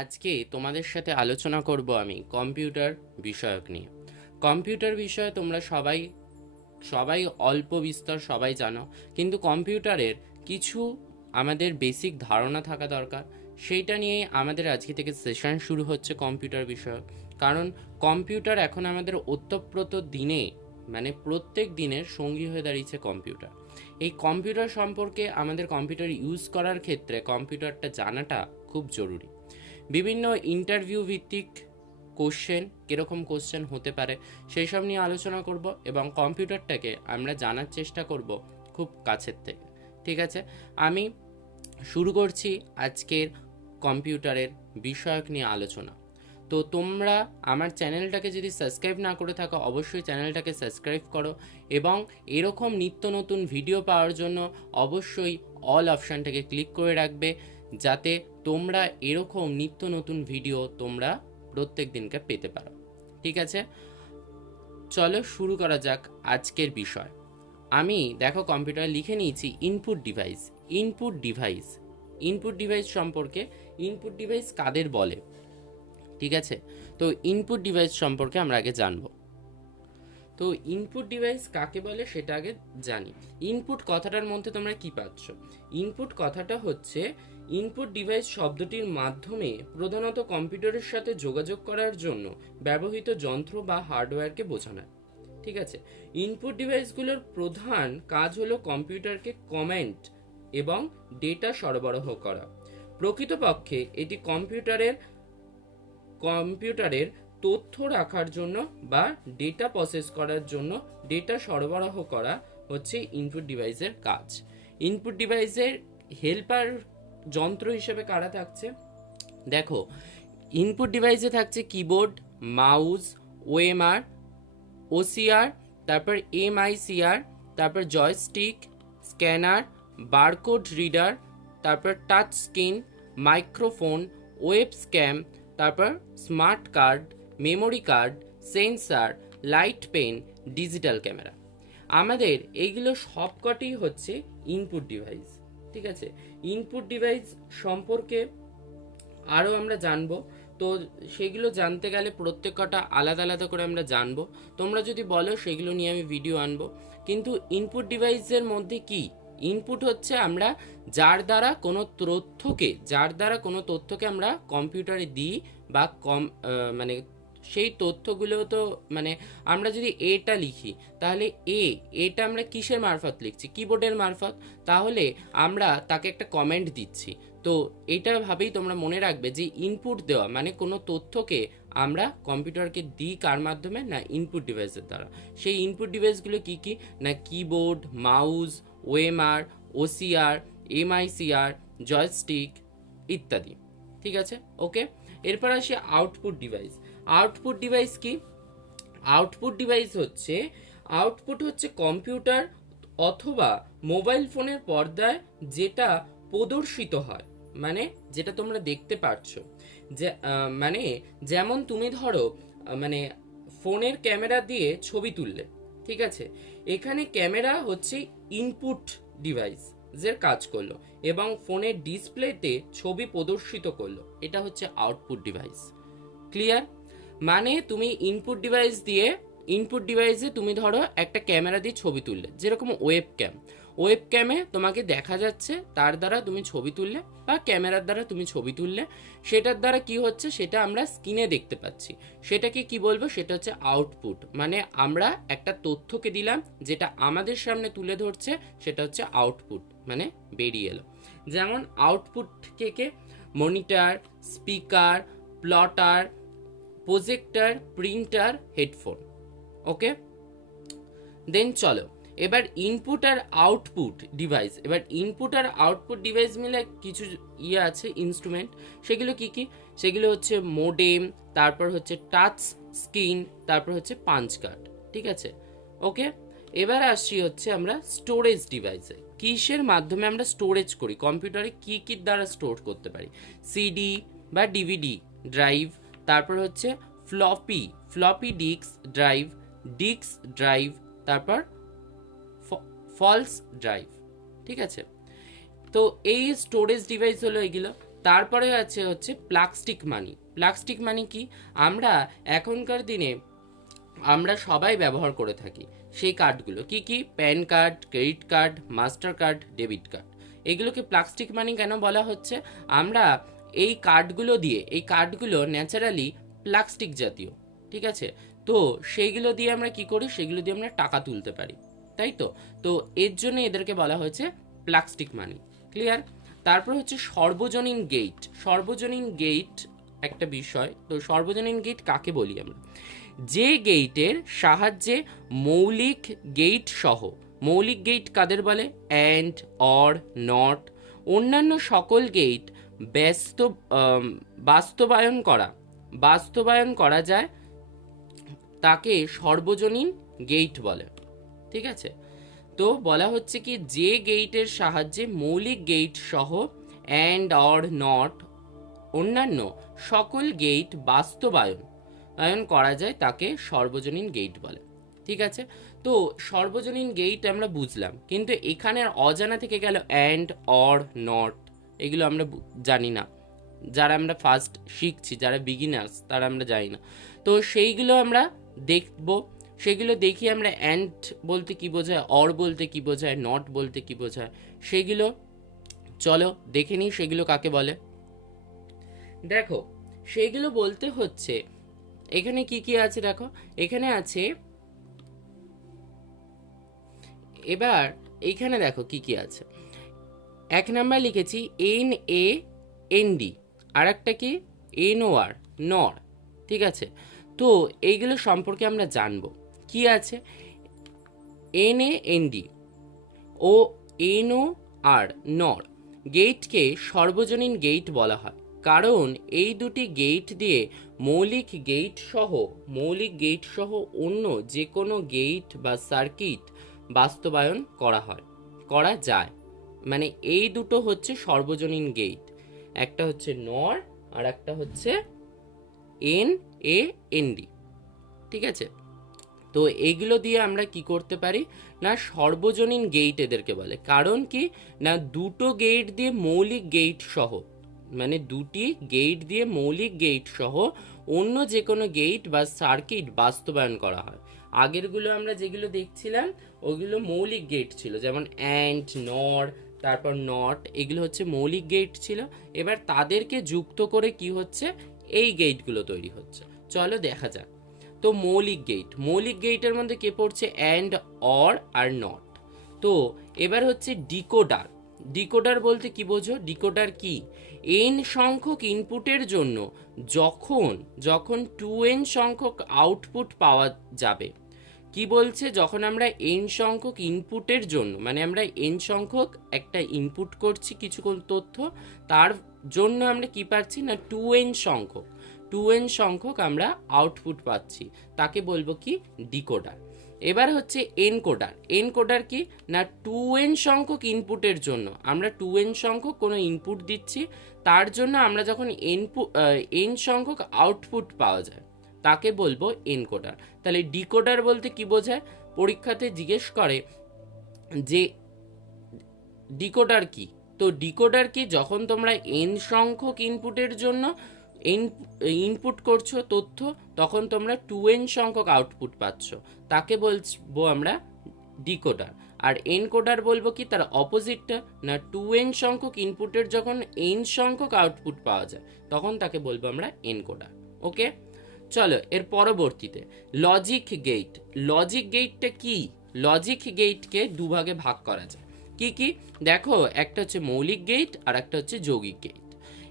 আজকে তোমাদের সাথে আলোচনা করব আমি কম্পিউটার বিষয়ক নিয়ে। কম্পিউটার বিষয়ে তোমরা সবাই অল্প বিস্তর সবাই জানো, কিন্তু কম্পিউটারের কিছু আমাদের বেসিক ধারণা থাকা দরকার। সেইটা নিয়ে আমাদের আজকে থেকে সেশন শুরু হচ্ছে কম্পিউটার বিষয়ক। কারণ কম্পিউটার এখন আমাদের ওতপ্রোত দিনে মানে প্রত্যেক দিনের সঙ্গী হয়ে দাঁড়িয়েছে কম্পিউটার। এই কম্পিউটার সম্পর্কে আমাদের কম্পিউটার ইউজ করার ক্ষেত্রে কম্পিউটারটা জানাটা খুব জরুরি। বিভিন্ন ইন্টারভিউ ভিত্তিক কোশ্চেন, কীরকম কোশ্চেন হতে পারে সেই সব নিয়ে আলোচনা করব এবং কম্পিউটারটাকে আমরা জানার চেষ্টা করব খুব কাছের থেকে। ঠিক আছে, আমি শুরু করছি আজকের কম্পিউটারের বিষয়ক নিয়ে আলোচনা। তো তোমরা আমার চ্যানেলটাকে যদি সাবস্ক্রাইব না করে থাকো অবশ্যই চ্যানেলটাকে সাবস্ক্রাইব করো এবং এরকম নিত্য নতুন ভিডিও পাওয়ার জন্য অবশ্যই অল অপশানটাকে ক্লিক করে রাখবে, যাতে তোমরা এরকম নিত্য নতুন ভিডিও তোমরা প্রত্যেক দিনকে পেতে পারো। ঠিক আছে, চলো শুরু করা যাক আজকের বিষয়। আমি দেখো কম্পিউটারে লিখে নিয়েছি ইনপুট ডিভাইস। ইনপুট ডিভাইস সম্পর্কে, ইনপুট ডিভাইস কাদের বলে, ঠিক আছে। তো ইনপুট ডিভাইস সম্পর্কে আমরা আগে জানবো। তো ইনপুট ডিভাইস কাকে বলে সেটা আগে জানি। ইনপুট কথাটার মধ্যে তোমরা কি পাচ্ছ? ইনপুট কথাটা হচ্ছে ইনপুট ডিভাইস শব্দটির মাধ্যমে প্রধানত কম্পিউটারের সাথে যোগাযোগ করার জন্য ব্যবহৃত যন্ত্র বা হার্ডওয়্যারকে বোঝানো। ঠিক আছে, ইনপুট ডিভাইসগুলোর প্রধান কাজ হলো কম্পিউটারকে কমান্ড এবং ডেটা সরবরাহ করা। প্রকৃতপক্ষে এটি কম্পিউটারের তথ্য রাখার জন্য বা ডেটা প্রসেস করার জন্য ডেটা সরবরাহ করা হচ্ছে ইনপুট ডিভাইসের কাজ। ইনপুট ডিভাইসের হেল্পার যন্ত্র হিসেবে কারা থাকছে? দেখো, ইনপুট ডিভাইসে থাকছে কিবোর্ড, মাউস, ওএমআর, ওসিআর, তারপর এমআইসিআর, তারপর জয়স্টিক, স্ক্যানার, বারকোড রিডার, তারপর touch screen, microphone, webcam, তারপর smart card, memory card, sensor, light pen, digital camera. আমাদের এইগুলো সবকটি হচ্ছে ইনপুট ডিভাইস। ঠিক আছে, ইনপুট ডিভাইস সম্পর্কে আরও আমরা জানবো। তো সেগুলো জানতে গেলে প্রত্যেকটা আলাদা আলাদা করে আমরা জানবো। তোমরা যদি বলো সেগুলো নিয়ে আমি ভিডিও আনবো। কিন্তু ইনপুট ডিভাইসের মধ্যে কি ইনপুট হচ্ছে আমরা যার দ্বারা কোনো তথ্যকে আমরা কম্পিউটারে দিই বা মানে সেই তথ্যগুলো তো মানে আমরা যদি এটা লিখি তাহলে এটা আমরা কিসের মারফত লিখছি? কিবোর্ডের মারফত। তাহলে আমরা তাকে একটা কমেন্ট দিচ্ছি। তো এটা ভাবেই তোমরা মনে রাখবে যে ইনপুট দেওয়া মানে কোনো তথ্যকে আমরা কম্পিউটারকে দিই কার মাধ্যমে? না, ইনপুট ডিভাইসের দ্বারা। সেই ইনপুট ডিভাইসগুলো কি কি? না, keyboard, mouse, OMR, OCR, MICR, joystick ইত্যাদি। ঠিক আছে, ওকে। এরপর আসি আউটপুট ডিভাইস। আউটপুট ডিভাইস কি? আউটপুট হচ্ছে কম্পিউটার অথবা মোবাইল ফোনের পর্দায় যেটা প্রদর্শিত হয়, মানে যেটা তোমরা দেখতে পাচ্ছ। যে মানে যেমন তুমি ধরো মানে ফোনের ক্যামেরা দিয়ে ছবি তুললে, ঠিক আছে, এখানে ক্যামেরা হচ্ছে ইনপুট ডিভাইস এর কাজ করলো এবং ফোনের ডিসপ্লেতে ছবি প্রদর্শিত করলো, এটা হচ্ছে আউটপুট ডিভাইস। ক্লিয়ার? মানে তুমি ইনপুট ডিভাইসে তুমি ধরো একটা ক্যামেরা দিয়ে ছবি তুললে, যেরকম ওয়েব ক্যামে তোমাকে দেখা যাচ্ছে, তার দ্বারা তুমি ছবি তুললে বা ক্যামেরার দ্বারা তুমি ছবি তুললে, সেটার দ্বারা কি হচ্ছে সেটা আমরা স্ক্রিনে দেখতে পাচ্ছি। সেটাকে কি বলবো? সেটা হচ্ছে আউটপুট। মানে আমরা একটা তথ্যকে দিলাম যেটা আমাদের সামনে তুলে ধরছে, সেটা হচ্ছে আউটপুট, মানে বেরিয়ে এলো। যেমন আউটপুট কে monitor, speaker, plotter, projector, printer, headphone. Okay, then চলো এবার ইনপুট আর আউটপুট ডিভাইস মিলে কিছু আছে ইনস্ট্রুমেন্ট। সেগুলো কি কি? সেগুলো হচ্ছে মোডেম, তারপর হচ্ছে টাচ স্ক্রিন, তারপর হচ্ছে পাঞ্চ কার্ড। ঠিক আছে, ওকে। এবার আসছি হচ্ছে আমরা স্টোরেজ ডিভাইসে। কিসের মাধ্যমে আমরা স্টোরেজ করি? কম্পিউটারে কি কি দ্বারা স্টোর করতে পারি? সিডি বা ডিভিডি ড্রাইভ, তারপর হচ্ছে ফ্লপি ডিস্ক ড্রাইভ, তারপর ফলস ড্রাইভ। ঠিক আছে, তো এই স্টোরেজ ডিভাইস হলো এগুলো। তারপরে আছে হচ্ছে প্লাস্টিক মানি। প্লাস্টিক মানি কি, আমরা এখনকার দিনে আমরা সবাই ব্যবহার করে থাকি সেই কার্ডগুলো, কি কি, pan card, credit card, master card, debit card. এগুলোকে প্লাস্টিক মানি কেন বলা হচ্ছে? আমরা এই কার্ডগুলো ন্যাচারালি প্লাস্টিক জাতীয়, ঠিক আছে? তো সেইগুলো দিয়ে আমরা কি করি, সেগুলো দিয়ে আমরা টাকা তুলতে পারি, তাই তো? তো এর জন্য এদেরকে বলা হয়েছে প্লাস্টিক মানি। ক্লিয়ার? তারপর হচ্ছে সর্বজনীন গেট। সর্বজনীন গেট একটা বিষয়। তো সর্বজনীন গেট কাকে বলি আমরা? যে গেটের সাহায্যে মৌলিক গেট সহ, মৌলিক গেট কাদের বলে? অ্যান্ড, অর, নট, অন্যান্য সকল গেট বাস্তবায়ন করা যায় তাকে সর্বজনীন গেট বলে, ঠিক আছে? তো বলা হচ্ছে কি, যে গেটের সাহায্যে মৌলিক গেট সহ অ্যান্ড, অর, নট, অন্যান্য সকল গেট বাস্তবায়ন করা যায় তাকে সর্বজনীন গেট বলে, ঠিক আছে? তো সর্বজনীন গেট আমরা বুঝলাম, কিন্তু এখানে অজানা থেকে গেল অ্যান্ড, অর, নট, এগুলো আমরা জানি না। যারা আমরা ফার্স্ট শিখছি, যারা বিগিনার্স, তারা আমরা জানি না। তো সেইগুলো আমরা দেখব। সেগুলো দেখি আমরা অ্যান্ড বলতে কি বোঝায়, অর বলতে কি বোঝায়, নট বলতে কি বোঝায়, সেগুলো চলো দেখে নিই সেগুলো কাকে বলে। দেখো, সেগুলো বলতে হচ্ছে, এখানে কি কি আছে দেখো, এখানে আছে, এবার এখানে দেখো কি কি আছে। এক নাম্বার লিখেছি NAND, আর একটা কি NOR, নর, ঠিক আছে? তো এইগুলো সম্পর্কে আমরা জানবো। কি আছে? NAND ও NOR, নর, গেটকে সর্বজনীন গেট বলা হয় কারণ এই দুটি গেট দিয়ে মৌলিক গেট সহ অন্য যে কোনো গেট বা সার্কিট বাস্তবায়ন করা যায়। মানে এই দুটো হচ্ছে সর্বজনীন গেট, একটা হচ্ছে নর আর একটা হচ্ছে NAND, ঠিক আছে? তো এইগুলো দিয়ে আমরা কি করতে পারি না, সর্বজনীন গেট এদেরকে বলে। কারণ কি না, দুটো গেট দিয়ে মৌলিক গেট সহ, মানে দুটি গেট দিয়ে মৌলিক গেট সহ অন্য যে কোনো গেট বা সার্কিট বাস্তবায়ন করা হয়। আগেরগুলো আমরা যেগুলো দেখছিলাম ওগুলো মৌলিক গেট ছিল, যেমন অ্যান্ড, নর, তারপর নট, এগুলো হচ্ছে মৌলিক গেট ছিল। এবার তাদেরকে যুক্ত করে কি হচ্ছে, এই গেটগুলো তৈরি হচ্ছে। চলো দেখা যাক। তো মৌলিক গেটের মধ্যে কে পড়ছে? And, or are not. তো এবার হচ্ছে ডিকোডার। ডিকোডার বলতে কি বোঝো? ডিকোডার কি, n সংখ্যক ইনপুটের জন্য যখন 2n সংখ্যক আউটপুট পাওয়া যাবে। কি বলছে? যখন আমরা n সংখ্যক ইনপুটের জন্য, মানে আমরা n সংখ্যক একটা ইনপুট করছি কিছু তথ্য, তার জন্য আমরা কি পাচ্ছি না 2n সংখ্যক আমরা আউটপুট পাচ্ছি, তাকে বলবো কি? ডিকোডার। এবার হচ্ছে এনকোডার কি না 2n সংখ্যক ইনপুটের জন্য, আমরা 2n সংখ্যক কোনো ইনপুট দিচ্ছি, তার জন্য আমরা যখন n সংখ্যক আউটপুট পাওয়া যায় তাকে বলবো এনকোডার। তাহলে ডিকোডার বলতে কি বোঝায়? পরীক্ষাতে জিজ্ঞেস করে যে ডিকোডার কি, তো ডিকোডার কি, যখন তোমরা n সংখ্যক ইনপুটের জন্য ইনপুট করছো তথ্য, তখন তোমরা 2n সংখ্যক আউটপুট পাচ্ছ, তাকে বলবো আমরা ডিকোডার। আর এনকোডার বলবো কি, তার অপোজিটটা, না 2n সংখ্যক ইনপুটের যখন n সংখ্যক আউটপুট পাওয়া যায় তখন তাকে বলবো আমরা এনকোডার। ওকে, চলো এর পরবর্তীতে লজিক গেটটা কি? লজিক গেটকে দুভাগে ভাগ করা যায়। কি কি দেখো, একটা হচ্ছে মৌলিক গেট আর একটা হচ্ছে যৌগিক গেট।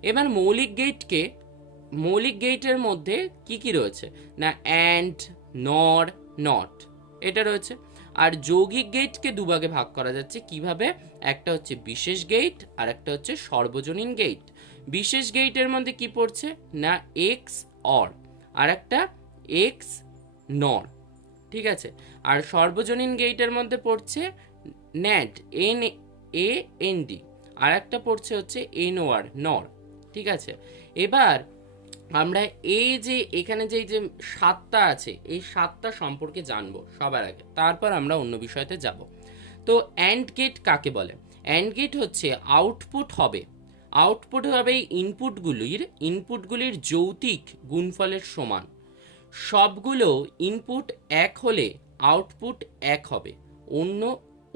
এবার মৌলিক গেটের মধ্যে কি কি রয়েছে না অ্যান্ড, নর, নট, এটা রয়েছে। আর যৌগিক গেটকে দুভাগে ভাগ করা যাচ্ছে। কিভাবে? একটা হচ্ছে বিশেষ গেট আর একটা হচ্ছে সর্বজনীন গেট। বিশেষ গেটের মধ্যে কি পড়ছে না এক্স, অর, আর একটা এক্স, নর, ঠিক আছে? আর সর্বজনীন গেটের মধ্যে পড়ছে NAND, NAND, আর একটা পড়ছে হচ্ছে NOR, নর, ঠিক আছে? এবার আমরা এই যে এখানে যে 7টা আছে, এই 7টা সম্পর্কে জানবো সবার আগে, তারপর আমরা অন্য বিষয়তে যাব। তো অ্যান্ড গেট কাকে বলে? অ্যান্ড গেট হচ্ছে আউটপুট হবে ইনপুটগুলির যৌতিক গুণফলের সমান। সবগুলো ইনপুট এক হলে আউটপুট এক হবে,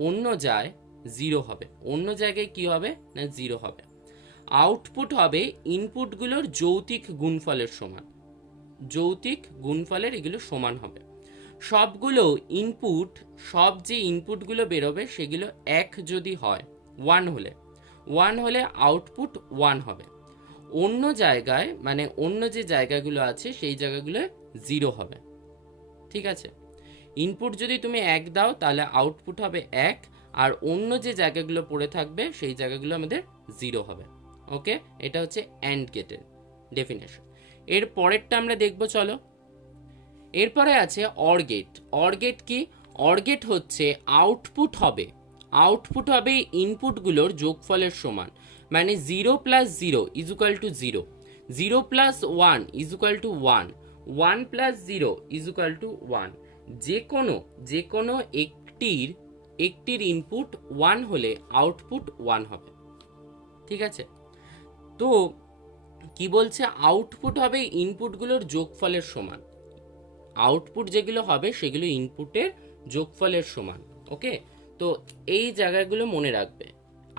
অন্য যায় 0 হবে। অন্য জায়গায় কি হবে না 0 হবে। আউটপুট হবে ইনপুটগুলোর যৌতিক গুণফলের সমান। যৌতিক গুণফলের এগুলো সমান হবে। সব যে ইনপুটগুলো বেরোবে সেগুলো এক যদি হয়, 1 হলে আউটপুট 1 হবে। অন্য জায়গায় মানে অন্য যে জায়গাগুলো আছে সেই জায়গাগুলো 0 হবে। ঠিক আছে, ইনপুট যদি তুমি 1 দাও তাহলে আউটপুট হবে 1, আর অন্য যে জায়গাগুলো পড়ে থাকবে সেই জায়গাগুলো আমাদের 0 হবে। ওকে, এটা হচ্ছে অ্যান্ড গেটের ডেফিনেশন। এর পরেরটা আমরা দেখব, চলো। এরপরে আছে অর গেট। অর গেট কি? অর গেট হচ্ছে আউটপুট হবে ইনপুটগুলোর যোগফলের সমান। মানে 0 + 0 = 0, 0 + 1 = 1, 1 + 0 = 1। যে কোনো একটির ইনপুট 1 হলে আউটপুট 1 হবে। ঠিক আছে, তো কি বলছে? আউটপুট হবে ইনপুটগুলোর যোগফলের সমান। আউটপুট যেগুলো হবে সেগুলো ইনপুটের যোগফলের সমান। ওকে, তো এই জায়গাগুলো মনে রাখবে।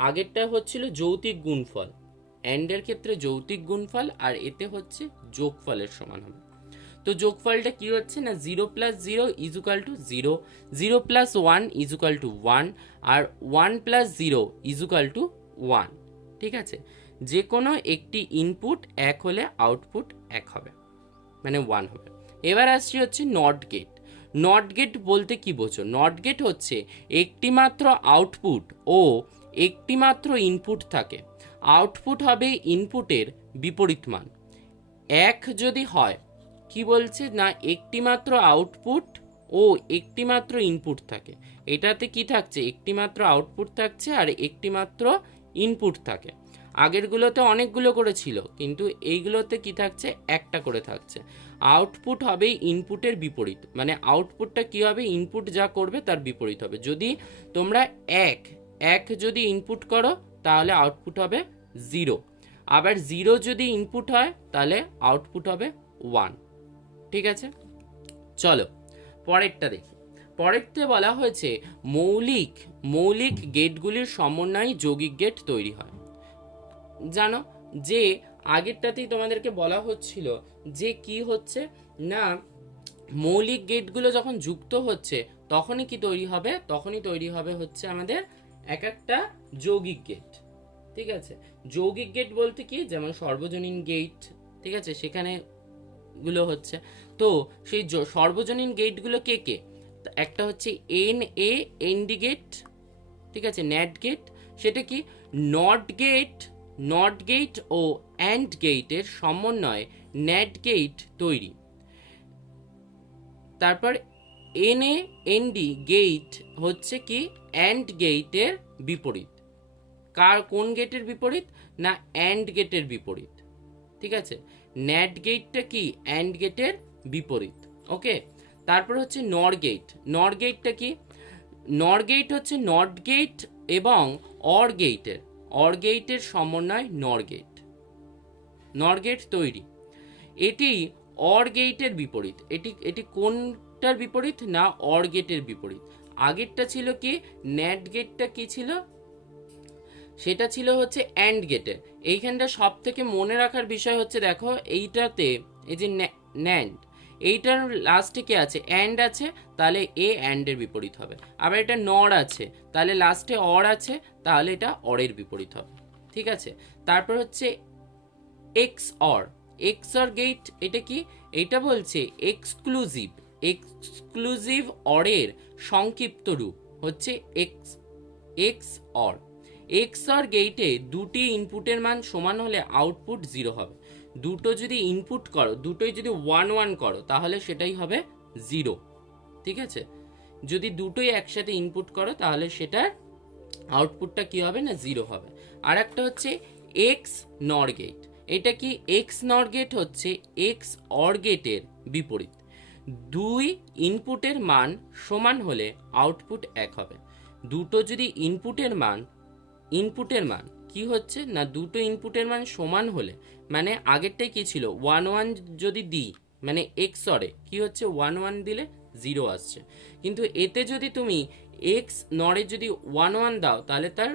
আগেরটা হচ্ছিল যৌতিক গুণফল, অ্যান্ডের ক্ষেত্রে যৌতিক গুণফল, আর এতে হচ্ছে যোগফলের সমান হবে। তো যোগফলটা কি হচ্ছে না 0 + 0 = 0, 0 + 1 = 1, আর 1 + 0 = 1। ঠিক আছে, যে কোনো একটি ইনপুট 1 হলে আউটপুট 1 হবে, মানে 1 হবে। এবার আসছি হচ্ছে নট গেট। নট গেট বলতে কি বোঝো? নট গেট হচ্ছে একটি মাত্র আউটপুট ও একটি মাত্র ইনপুট থাকে। আউটপুট হবে ইনপুটের বিপরীত মান। 1 যদি হয়, কি বলছে না একটি মাত্র আউটপুট ও একটি মাত্র ইনপুট থাকে। এটাতে কি থাকছে? একটি মাত্র আউটপুট থাকছে আর একটি মাত্র ইনপুট থাকে। আগেরগুলোতে অনেকগুলো করে ছিল, কিন্তু এইগুলোতে কি থাকছে? একটা করে থাকছে। আউটপুট হবে ইনপুটের বিপরীত, মানে আউটপুটটা কি হবে? ইনপুট যা করবে তার বিপরীত হবে। যদি তোমরা এক যদি ইনপুট করো তাহলে আউটপুট হবে 0, আবার 0 যদি ইনপুট হয় তাহলে আউটপুট হবে 1। ঠিক আছে, চলো পরেরটা দেখি। পরেরতে বলা হয়েছে মৌলিক গেটগুলির সমন্বয়ে যৌগিক গেট তৈরি হয়। জানো যে আগেরটাতেই তোমাদেরকে বলা হচ্ছিল যে কি হচ্ছে না মৌলিক গেটগুলো যখন যুক্ত হচ্ছে তখনই কি তৈরি হবে? তখনই তৈরি হবে হচ্ছে আমাদের একটা যৌগিক গেট। ঠিক আছে, যৌগিক গেট বলতে কি? যেমন সর্বজনীন গেট, ঠিক আছে, সেখানে গুলো হচ্ছে। তো সেই সর্বজনীন গেটগুলো কে? একটা হচ্ছে ND গেট, ঠিক আছে, ন্যাট গেট। সেটা কি? নট গেট ও অ্যান্ড গেটের সমন্বয়ে ন্যাট গেট তৈরি। তারপর ND গেট হচ্ছে কি? অ্যান্ড গেটের বিপরীত। কোন গেটের বিপরীত? না অ্যান্ড গেটের বিপরীত। ঠিক আছে, ন্যাট গেটটা কি? অ্যান্ড গেটের বিপরীত। ওকে, তারপর হচ্ছে নর গেট। নর গেটটা কি? নর গেট হচ্ছে নট গেট এবং অর গেটের সমন্বয় নর গেট তৈরি। এটি অর গেটের বিপরীত। এটি কোনটার বিপরীত? না অর গেটের বিপরীত। আগেরটা ছিল কি? ন্যাট গেটটা কি ছিল? সেটা ছিল হচ্ছে অ্যান্ড গেটের। এইখানটা সব থেকে মনে রাখার বিষয় হচ্ছে, দেখো এইটাতে এই যে ন্যান্ড, এইটার লাস্টে কি আছে? অ্যান্ড আছে, তাহলে অ্যান্ডের বিপরীত হবে। আবার এটা নর আছে, তাহলে লাস্টে অর আছে, তাহলে এটা অরের বিপরীত হবে। ঠিক আছে, তারপর হচ্ছে এক্সঅর গেট। এটা কি? এটা বলছে এক্সক্লুসিভ অরের সংক্ষিপ্ত রূপ হচ্ছে এক্সঅর গেটে দুটি ইনপুটের মান সমান হলে আউটপুট 0 হবে। দুটো যদি ইনপুট করো, দুটোই যদি 1 1 করো তাহলে সেটাই হবে 0। ঠিক আছে, যদি দুটোই একসাথে ইনপুট করো তাহলে সেটার আউটপুটটা কি হবে? না 0 হবে। আর একটা হচ্ছে এক্স নর গেট। এটা কি? এক্স নর গেট হচ্ছে এক্স অর গেটের বিপরীত। দুই ইনপুটের মান সমান হলে আউটপুট 1 হবে। দুটো যদি ইনপুটের মান কি হচ্ছে না, দুটো ইনপুটের মান সমান হলে, মানে আগেরটাই কি ছিল 1 1 যদি দিই মানে এক্স অরে কি হচ্ছে 1 1 দিলে 0 আসছে, কিন্তু এতে যদি তুমি এক্স নরে যদি 1 1 দাও তাহলে তার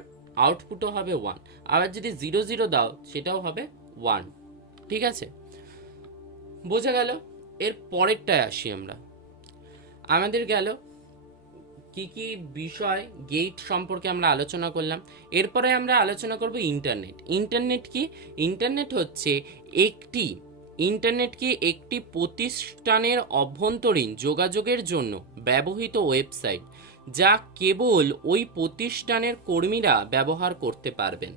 আউটপুটও হবে 1, আবার যদি 0 0 দাও সেটাও হবে 1। ঠিক আছে, বোঝা গেল। এর পরেরটায় আসি আমরা। আমাদের গেল কি কি বিষয় গেট সম্পর্কে আমরা আলোচনা করলাম। এরপরে আমরা আলোচনা করব ইন্টারনেট। ইন্টারনেট কি? ইন্টারনেট হচ্ছে একটি প্রতিষ্ঠানের অভ্যন্তরীণ যোগাযোগের জন্য ব্যবহৃত ওয়েবসাইট, যা কেবল ওই প্রতিষ্ঠানের কর্মীরা ব্যবহার করতে পারবেন।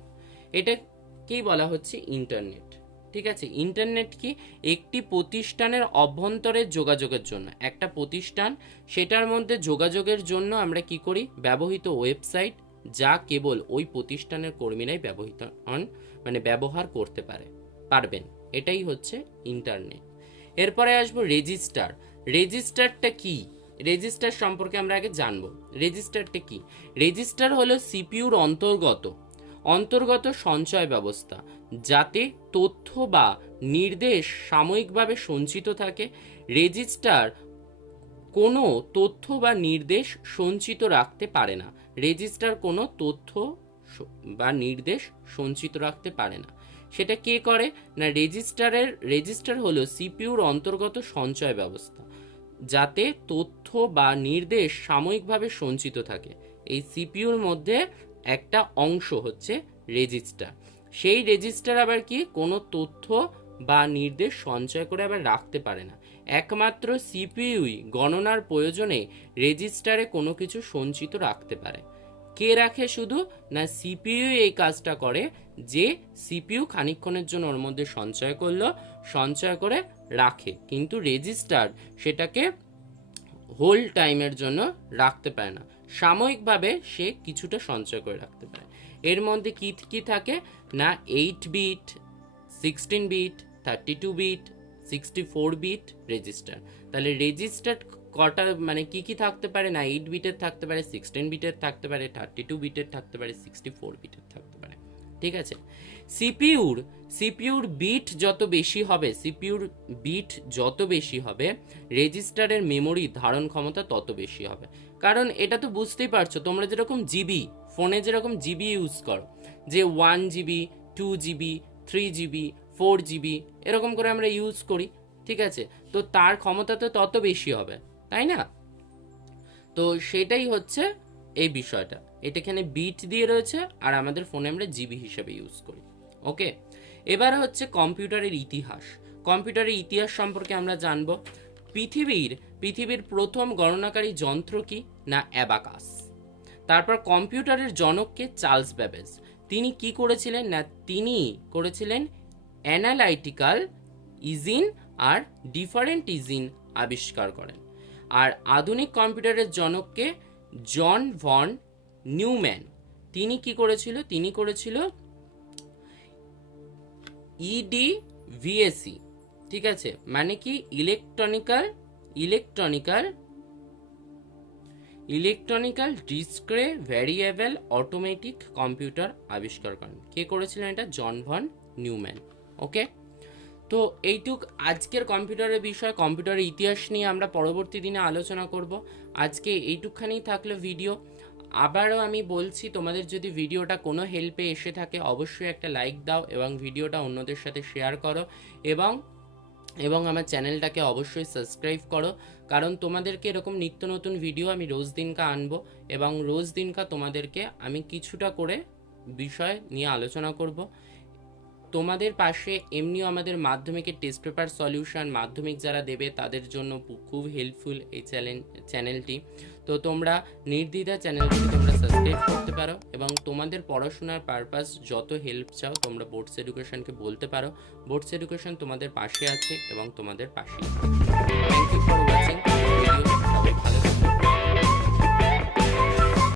এটাকেই বলা হচ্ছে ইন্টারনেট। ঠিক আছে, ইন্টারনেট কি? একটি প্রতিষ্ঠানের অভ্যন্তরের যোগাযোগের জন্য, একটা প্রতিষ্ঠান সেটার মধ্যে যোগাযোগের জন্য আমরা কি করি, ব্যবহৃত ওয়েবসাইট, যা কেবল ওই প্রতিষ্ঠানের কর্মীরাই ব্যবহার করতে পারবেন, এটাই হচ্ছে ইন্টারনেট। এরপরে আসবো রেজিস্টার। রেজিস্টারটা কি? রেজিস্টার সম্পর্কে আমরা আগে জানবো। রেজিস্টারটা কি? রেজিস্টার হলো সিপিইউর অন্তর্গত সঞ্চয় ব্যবস্থা, যাতে তথ্য বা নির্দেশ সাময়িকভাবে সঞ্চিত থাকে। রেজিস্টার কোনো তথ্য বা নির্দেশ সঞ্চিত রাখতে পারে না। রেজিস্টার কোনো তথ্য বা নির্দেশ সঞ্চিত রাখতে পারে না। সেটা কে করে না, রেজিস্টার হলো সিপিইউর অন্তর্গত সঞ্চয় ব্যবস্থা, যাতে তথ্য বা নির্দেশ সাময়িকভাবে সঞ্চিত থাকে। এই সিপিইউর মধ্যে একটা অংশ হচ্ছে রেজিস্টার। সেই রেজিস্টার আবার কি কোনো তথ্য বা নির্দেশ সঞ্চয় করে আবার রাখতে পারে না। একমাত্র সিপিইউই গণনার প্রয়োজনে রেজিস্টারে কোনো কিছু সঞ্চিত রাখতে পারে। কে রাখে শুধু না, সিপিইউ এই কাজটা করে, যে সিপিইউ খানিকক্ষণের জন্য ওর মধ্যে সঞ্চয় করে রাখে, কিন্তু রেজিস্টার সেটাকে হোল টাইমের জন্য রাখতে পারে না, সাময়িকভাবে সে কিছুটা সঞ্চয় করে রাখতে পারে। এর মধ্যে কি কি থাকে না, 8 bit, 16 bit, 32 bit, 64 bit register. তাহলে রেজিস্টার কটা মানে কি কি থাকতে পারে না, 8 বিটের থাকতে পারে, 16 বিটের থাকতে পারে, 32 বিটের থাকতে পারে, 64 বিটের থাকতে পারে। ঠিক আছে, সিপিইউর বিট যত বেশি হবে রেজিস্টারের মেমোরি ধারণ ক্ষমতা তত বেশি হবে। কারণ এটা তো বুঝতেই পারছো, তোমরা যেরকম জিবি, ফোনে যেরকম জিবি ইউজ করো, যে 1 জিবি, 2 জিবি, 3 জিবি, 4 জিবি এরকম করে আমরা ইউজ করি। ঠিক আছে, তো তার ক্ষমতা তো তত বেশি হবে, তাই না? তো সেটাই হচ্ছে এই বিষয়টা। এটা এখানে বিট দিয়ে রয়েছে, আর আমাদের ফোনে আমরা জিবি হিসেবে ইউজ করি। ওকে, এবার হচ্ছে কম্পিউটারের ইতিহাস সম্পর্কে আমরা জানবো। পৃথিবীর প্রথম গণনাকারী যন্ত্র কি না, অ্যাবাকাস। তারপর কম্পিউটারের জনককে চার্লস ব্যাবেজ। তিনি কি করেছিলেন না, তিনি করেছিলেন অ্যানালাইটিক্যাল ইঞ্জিন আর ডিফারেন্ট ইঞ্জিন আবিষ্কার করেন। আর আধুনিক কম্পিউটারের জনককে জন ভন নিউম্যান। তিনি কি করেছিল, তিনি করেছিল ইডিভিএসি। ঠিক আছে, মানে কি ইলেকট্রনিক্যাল ডিসক্রে ভ্যারিয়েবল অটোমেটিক কম্পিউটার আবিষ্কার করেন। কে করেছিলেন এটা? জন ভন নিউম্যান। ওকে, তো এইটুক আজকের কম্পিউটারের বিষয়। কম্পিউটারের ইতিহাস নিয়ে আমরা পরবর্তী দিনে আলোচনা করব। আজকে এইটুকখানেই থাকলো ভিডিও। আবারও আমি বলছি, তোমাদের যদি ভিডিওটা কোনো হেল্পে এসে থাকে অবশ্যই একটা লাইক দাও এবং ভিডিওটা অন্যদের সাথে শেয়ার করো, এবং আমার চ্যানেলটাকে অবশ্যই সাবস্ক্রাইব করো, কারণ তোমাদেরকে এরকম নিত্য নতুন ভিডিও আমি রোজ দিনকা আনবো, এবং রোজ দিনকা তোমাদেরকে আমি কিছুটা করে বিষয় নিয়ে আলোচনা করব। তোমাদের পাশে এমনিও আমাদের মাধ্যমিকের টেস্ট পেপার সলিউশন, মাধ্যমিক যারা দেবে তাদের জন্য খুব হেল্পফুল এই চ্যানেলটি। তো তোমরা নির্দ্বিধায় চ্যানেলটিকে তোমরা সাবস্ক্রাইব করতে পারো, এবং তোমাদের পড়াশোনার পারপাস যত হেল্প চাও তোমরা বোর্ডস এডুকেশনকে বলতে পারো। বোর্ডস এডুকেশন তোমাদের পাশে আছে এবং তোমাদের পাশেই। Thank you for watching.